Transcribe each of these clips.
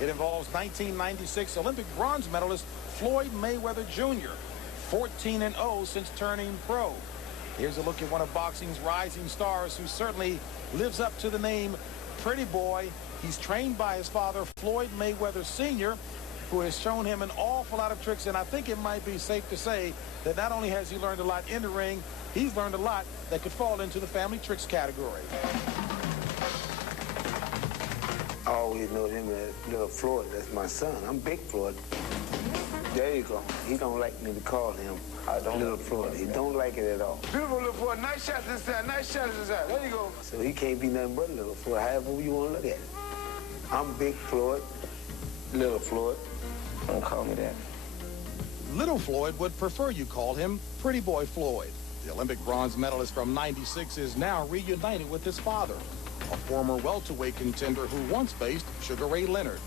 It involves 1996 Olympic bronze medalist Floyd Mayweather Jr., 14-0 since turning pro. Here's a look at one of boxing's rising stars who certainly lives up to the name Pretty Boy. He's trained by his father, Floyd Mayweather Sr., who has shown him an awful lot of tricks, and I think it might be safe to say that not only has he learned a lot in the ring, he's learned a lot that could fall into the family tricks category. I always know him as Little Floyd. That's my son. I'm Big Floyd. There you go. He don't like me to call him Little Floyd. He don't like it at all. Beautiful Little Floyd. Nice shots inside. Nice shots inside. There you go. So he can't be nothing but Little Floyd, however you want to look at it. I'm Big Floyd, Little Floyd. Don't call me that. Little Floyd would prefer you call him Pretty Boy Floyd. The Olympic bronze medalist from '96 is now reunited with his father, a former welterweight contender who once faced Sugar Ray Leonard.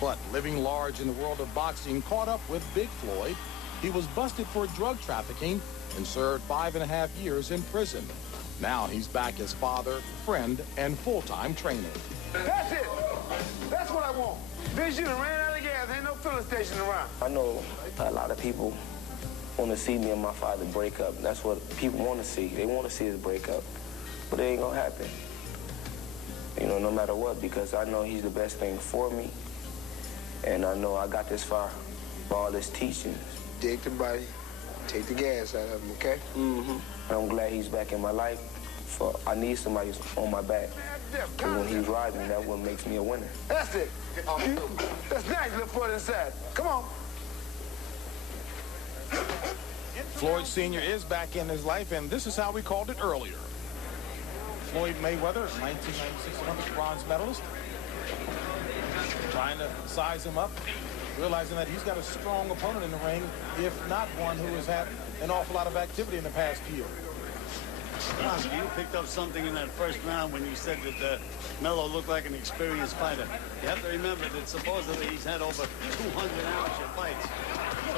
But living large in the world of boxing caught up with Big Floyd. He was busted for drug trafficking and served 5.5 years in prison. Now he's back as father, friend, and full-time trainer. That's it. That's what I want. Bitch, you done ran out of gas. Ain't no filling station around. I know a lot of people want to see me and my father break up. That's what people want to see. They want to see us break up. But it ain't going to happen. You know, no matter what, because I know he's the best thing for me. And I know I got this far by all his teachings. Dig the body, take the gas out of him, okay? Mm-hmm. I'm glad he's back in my life. I need somebody on my back. Because when he's riding, that what makes me a winner. That's it. That's nice, Little Floyd inside. Come on. Floyd Sr. is back in his life, and this is how we called it earlier. Floyd Mayweather, 1996 Olympic bronze medalist. Trying to size him up, realizing that he's got a strong opponent in the ring, if not one who has had an awful lot of activity in the past year. You picked up something in that first round when you said that Melo looked like an experienced fighter. You have to remember that supposedly he's had over 200 amateur fights. So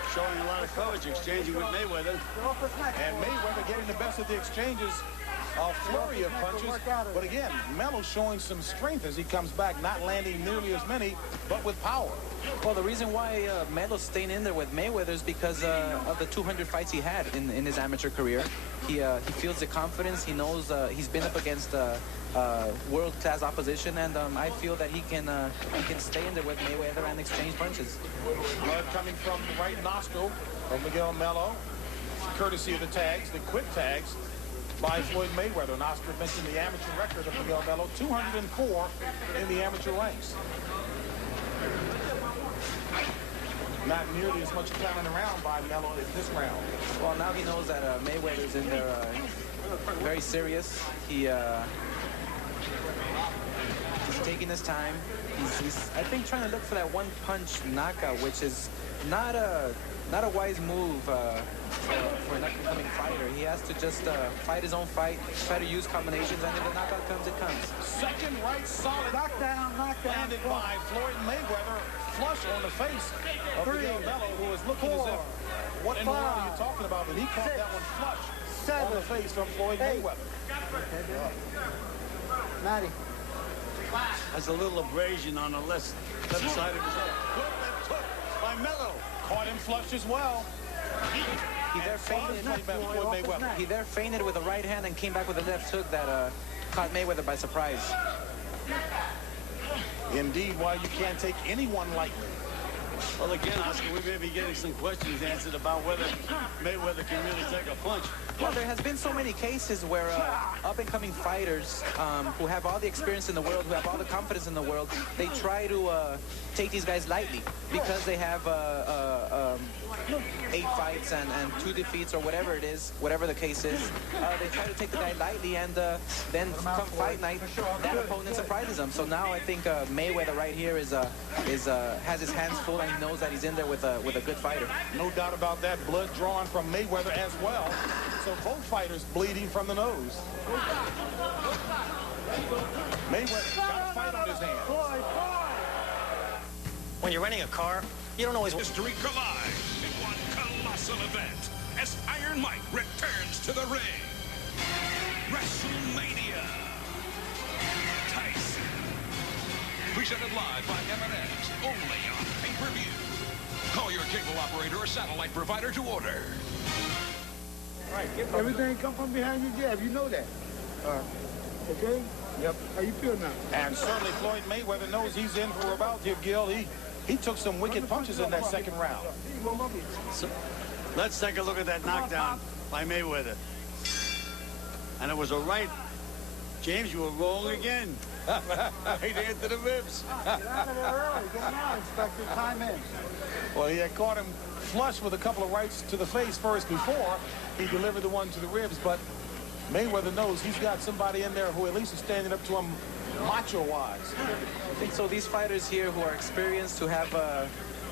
he's showing a lot of courage, exchanging with Mayweather. And Mayweather getting the best of the exchanges. A flurry of punches, but again, Melo showing some strength as he comes back, not landing nearly as many, but with power. Well, the reason why Melo's staying in there with Mayweather is because of the 200 fights he had in his amateur career. He feels the confidence. He knows he's been up against world-class opposition, and I feel that he can stay in there with Mayweather and exchange punches. Blood coming from the right nostril of Miguel Melo, courtesy of the tags, the quick tags, by Floyd Mayweather. And Oscar mentioned the amateur record of Miguel Melo, 204 in the amateur ranks. Not nearly as much climbing around by Melo in this round. Well, now he knows that Mayweather's in there very serious. He's taking his time. He's I think, trying to look for that one-punch knockout, which is not a wise move for an up-and-coming fighter. He has to just fight his own fight, try to use combinations, and if the knockout comes, it comes. Second right solid knockdown landed by Floyd Mayweather, flush on the face of Miguel Melo, who was looking as if, what in the world are you talking about? But he caught that one flush on the face from Floyd Mayweather. Matty. Has a little abrasion on the left side of his head. Good left hook by Melo. Caught him flush as well. He there feinted with a right hand and came back with a left hook that caught Mayweather by surprise. Indeed, why you can't take anyone lightly. Well, again, Oscar, we may be getting some questions answered about whether Mayweather can really take a punch. Well, there has been so many cases where up-and-coming fighters who have all the experience in the world, who have all the confidence in the world, they try to take these guys lightly because they have 8 fights and 2 defeats or whatever it is, whatever the case is. They try to take the guy lightly, and then come fight night, that opponent surprises them. So now I think Mayweather right here has his hands full, and he knows that he's in there with a good fighter. No doubt about that. Blood drawn from Mayweather as well. So both fighters bleeding from the nose. Mayweather got a fight on his hands. When you're renting a car, you don't always... History collide in one colossal event as Iron Mike returns to the ring. WrestleMania. Tyson Presented live by M&M's, only on pay-per-view. Call your cable operator or satellite provider to order. Everything come from behind your jab. You know that. Okay? Yep. How you feel now? And certainly Floyd Mayweather knows he's in for a bout here, Gil. He took some wicked punches in that second round. So, let's take a look at that knockdown by Mayweather. And it was a right. James, you were wrong again. Right into the ribs. Get out of there early. Get him out, Inspector. Time in. Well, he had caught him flush with a couple of rights to the face first before he delivered the one to the ribs, but Mayweather knows he's got somebody in there who at least is standing up to him macho-wise. I think so. These fighters here who are experienced, who have,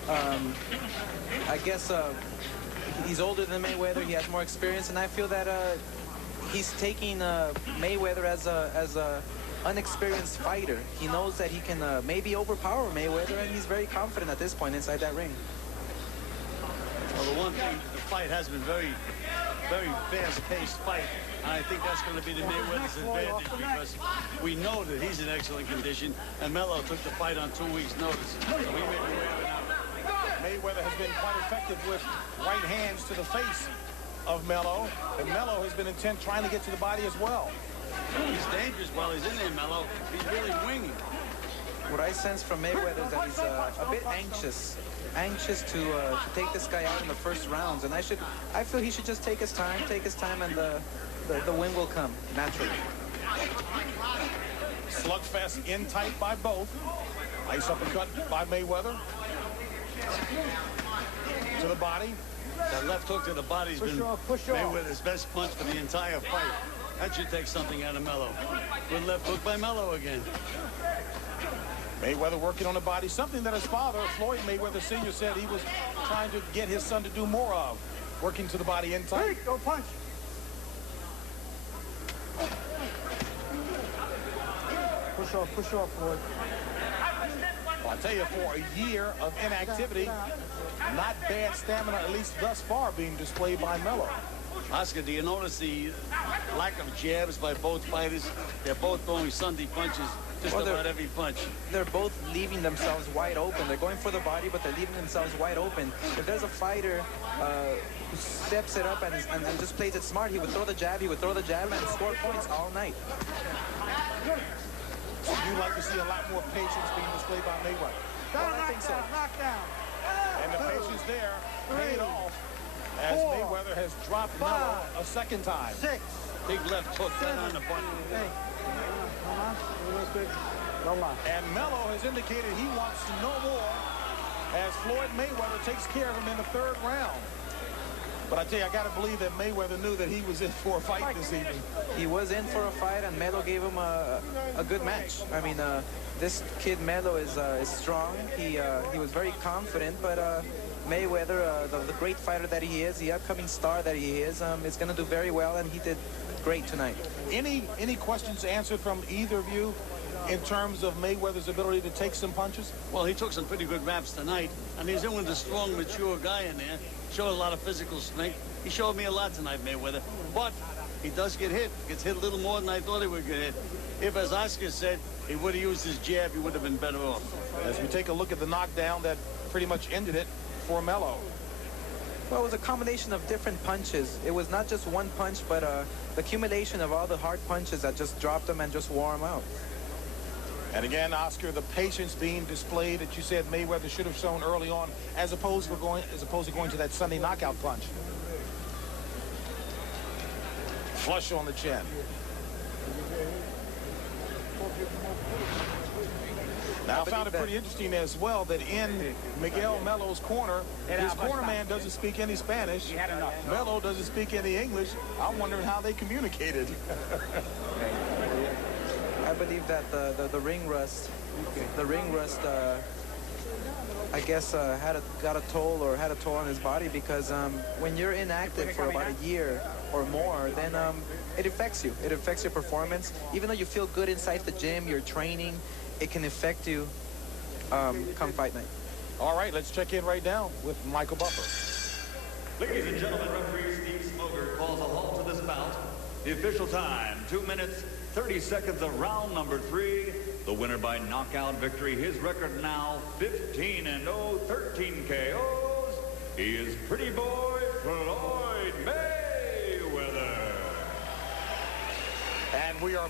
I guess, he's older than Mayweather. He has more experience, and I feel that he's taking Mayweather as a unexperienced fighter. He knows that he can maybe overpower Mayweather, and he's very confident at this point inside that ring. Well, the one thing, the fight has been very fast-paced fight. And I think that's going to be to Mayweather's advantage because we know that he's in excellent condition, and Melo took the fight on 2 weeks' notice. So we may be waving out. Mayweather has been quite effective with right hands to the face of Melo, and Melo has been intent trying to get to the body as well. He's dangerous while he's in there, Melo. He's really winging. What I sense from Mayweather is that he's a bit anxious to take this guy out in the first rounds, and I feel he should just take his time, and the win will come naturally. Slugfest in tight by both. Nice uppercut by Mayweather. To the body. That left hook to the body's been Mayweather's best punch for the entire fight. That should take something out of Melo. Good left hook by Melo again. Mayweather working on the body, something that his father, Floyd Mayweather Sr., said he was trying to get his son to do more of. Working to the body in tight. Go punch. Push off, Floyd. Well, I tell you, for a year of inactivity, not bad stamina, at least thus far, being displayed by Melo. Oscar, do you notice the lack of jabs by both fighters? They're both throwing Sunday punches, just about every punch. They're both leaving themselves wide open. They're going for the body, but they're leaving themselves wide open. If there's a fighter who steps it up and just plays it smart, he would throw the jab, and score points all night. So you'd like to see a lot more patience being displayed by Mayweather. Well, I think so. Knockdown. And the patience there paid off as Mayweather has dropped Melo a second time. 6. Big left hook right on the button. And Melo has indicated he wants to know more as Floyd Mayweather takes care of him in the third round. But I tell you, I got to believe that Mayweather knew that he was in for a fight this evening. He was in for a fight, and Melo gave him a good match. I mean, this kid Melo is strong. He was very confident, but Mayweather, the great fighter that he is, the upcoming star that he is going to do very well, and he did great tonight. Any questions answered from either of you in terms of Mayweather's ability to take some punches? Well, he took some pretty good raps tonight, and he's in with a strong, mature guy in there. Showed a lot of physical strength. He showed me a lot tonight, Mayweather. But he does get hit. Gets hit a little more than I thought he would get hit. If, as Oscar said, he would have used his jab, he would have been better off. As we take a look at the knockdown that pretty much ended it for Melo. Well, it was a combination of different punches. It was not just one punch, but the accumulation of all the hard punches that just dropped him and just wore him out. And again, Oscar, the patience being displayed that you said Mayweather should have shown early on, as opposed to going to that Sunday knockout punch. Flush on the chin. Now, I found it pretty interesting as well that in Miguel Melo's corner, his corner man doesn't speak any Spanish. Melo doesn't speak any English. I'm wondering how they communicated. I believe that the ring rust, I guess got a toll on his body, because when you're inactive for about a year or more, then it affects you. It affects your performance. Even though you feel good inside the gym, you're training, it can affect you come fight night. All right, let's check in right now with Michael Buffer. Ladies and gentlemen, referee Steve Smoger calls a halt to this bout. The official time, 2 minutes, 30 seconds of round number 3. The winner by knockout victory. His record now 15-0, 13 KOs. He is Pretty Boy Floyd Mayweather. And we are